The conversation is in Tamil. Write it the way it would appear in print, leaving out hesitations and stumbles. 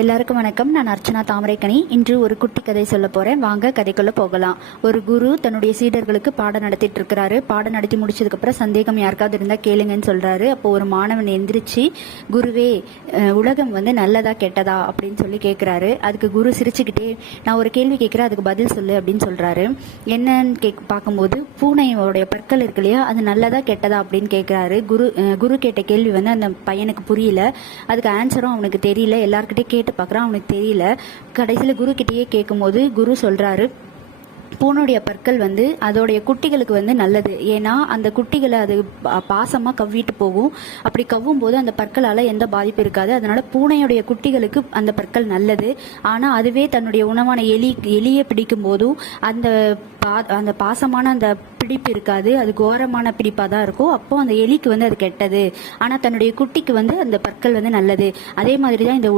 எல்லாருக்கும் வணக்கம். நான் அர்ச்சனா தாமரைக்கனி. இன்று ஒரு குட்டி கதை சொல்ல போறேன். வாங்க கதைக்குள்ள போகலாம். ஒரு குரு தன்னுடைய சீடர்களுக்கு பாடம் நடத்திட்டு இருக்கிறாரு. பாடம் நடத்தி முடிச்சதுக்கு அப்புறம் சந்தேகம் யாருக்காவது இருந்தா கேளுங்கன்னு சொல்றாரு. அப்போ ஒரு மாணவன் எந்திரிச்சு, குருவே, உலகம் நல்லதா கெட்டதா அப்படின்னு சொல்லி கேட்கிறாரு. அதுக்கு குரு சிரிச்சுக்கிட்டே, நான் ஒரு கேள்வி கேட்கிறேன், அதுக்கு பதில் சொல்லு அப்படின்னு சொல்றாரு. என்னன்னு பார்க்கும்போது, பூனையோடைய பற்கள் இருக்கு இல்லையா, அது நல்லதா கெட்டதா அப்படின்னு கேட்கிறாரு. குரு கேட்ட கேள்வி அந்த பையனுக்கு புரியல. அதுக்கு ஆன்சரும் அவனுக்கு தெரியல. எல்லார்கிட்டயும் கேட்டு பார்க்குறான், அவனுக்கு தெரியல. கடைசியில் குரு கிட்டேயே கேட்கும்போது குரு சொல்றாரு, பூனுடைய பற்கள் அதோடைய குட்டிகளுக்கு நல்லது. ஏன்னா அந்த குட்டிகளை அது பாசமா கவ்விட்டு போகும். அப்படி கவ்வும் போது அந்த பற்களால எந்த பாதிப்பு இருக்காது. அதனால பூனையுடைய குட்டிகளுக்கு அந்த பற்கள் நல்லது. ஆனா அதுவே தன்னுடைய உணவான எலியை பிடிக்கும் போதும் அந்த பாசமான அந்த பிடிப்பு இருக்காது. அது கோரமான பிடிப்பா தான் இருக்கும். அப்போ அந்த எலிக்கு அது கெட்டது. ஆனா தன்னுடைய குட்டிக்கு அந்த பற்கள் நல்லது. அதே மாதிரிதான் இந்த